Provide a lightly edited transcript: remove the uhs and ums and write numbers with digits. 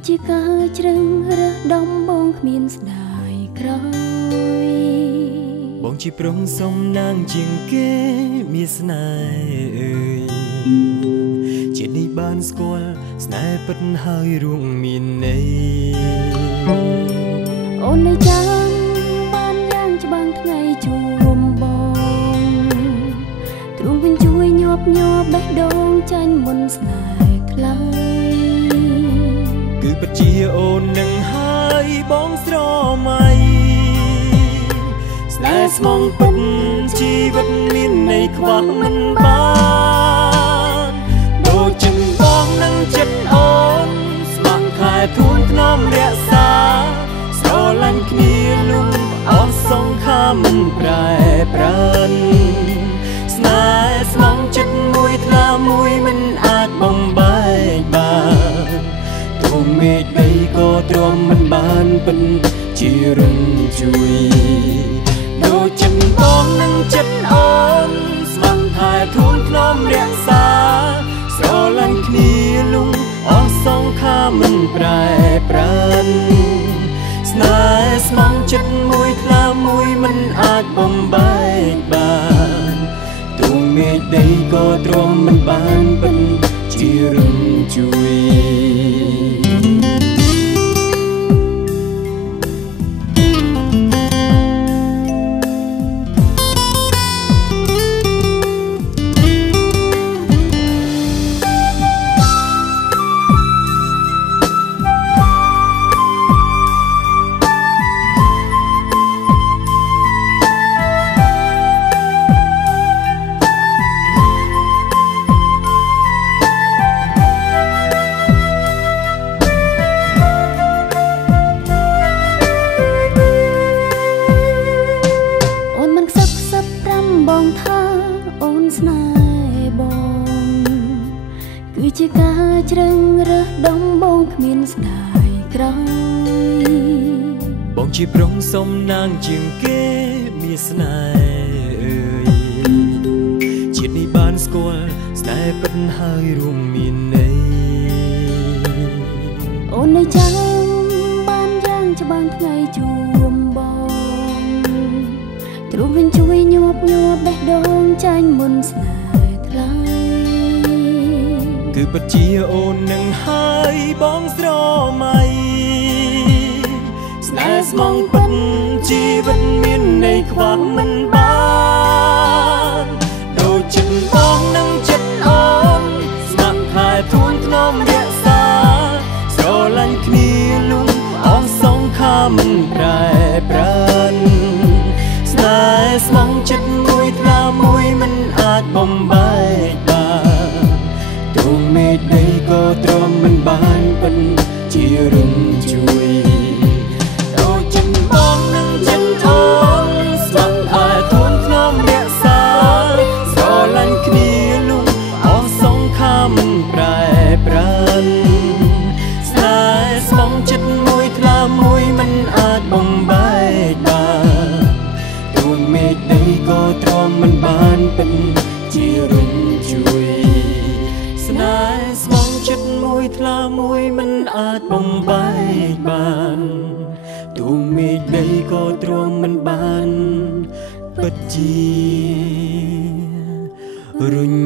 គឺជាការជ្រឹងរើសដំបងគ្មានស្ដាយក្រោយបងជាប្រុងសំណាងជាងគេមានស្នេហ៍អើយជានេះបានស្គាល់ស្នេហ៍ពិតហើយរួមមានន័យអូននៅចាំបានយ៉ាងច្បាំងថ្ងៃជួបបងទ្រង់វិញជួយញាប់ញ័របេះដូងចាញ់មុនស្នេហ៍ខ្លីគឺពិតជាអូននឹងហើយបងស្រមៃស្នេហ៍ស្មងពិតជីវិតមានន័យខ្វះមិនបានដូចជាបងនឹងចិត្តអូនស្ម័គ្រខែធូនថ្នមរក្សាស្រឡាញ់គ្នាលុំអស់សងខាមមិនប្រែប្រានស្នេហ៍ស្មងចិត្តមួយថ្លាមួយមិនអាចបំបែកបានទូមេឃដីក៏ទ្រាំមិនបានពិនជារំជួយដូចចិនបងនឹងចិត្តអូនស្ម័គ្រថែធូនថ្នមរក្សាស្រឡាញ់គ្នាលុំអស់សងខាមមិនប្រែប្រានស្នេហ៍ស្មងចិត្តមួយថ្លាមួយមិនអាចបំបែកបានទូមេឃដីក៏ទ្រាំមិនបានពិនជារំជួយបងថាអូនស្នេហ៍បងគឺជាការជ្រឹងរើសដំបងគ្មានស្ដាយក្រោយបងជាប្រុងសំណាងជាងគេមានស្នេហ៍អើយជាតិនេះបានស្គាល់ស្នេហ៍ពិតហើយរួមមានន័យអូននៅចាំបានយ៉ាងច្បាស់ថ្ងៃជួបបងទ្រង់វិញជួយញាប់ញ័របេះដូងចាញ់មុនស្នេហ៍ថ្លៃគឺពិតជាអូននឹងហើយបងស្រមៃស្នេហ៍ស្មងពិតជីវិតមានន័យខ្វះមិនបានដូចចិនបងនឹងចិត្តអូនស្ម័គ្រខែធូនថ្នមរក្សាស្រឡាញ់គ្នាលុំអស់សងខាមមិនប្រែប្រានស្នេហ៍ស្មងចិត្តមួយថ្លាមួយមិនអាចបំបែកបានទូមេឃដីក៏ទ្រាំមិនបានពិនជារំជួយដូចចិនបងនឹងចិត្តអូនស្ម័គ្រតែធូនថ្នមរក្សាស្រឡាញ់គ្នាលុំអស់សងខាមមិនប្រែប្រានស្នេហ៍ស្មងចិត្តមួយថ្លាមួយមិនអាចបំបែកបានទូមេឃដីក៏ទ្រាំមិនបានពិនជារំជួយស្នេហ៍ស្មងចិត្តមួយថ្លាមួយមិនអាចបំបែកបានទូមេឃដីក៏ទ្រាំមិនបានពិតជារំ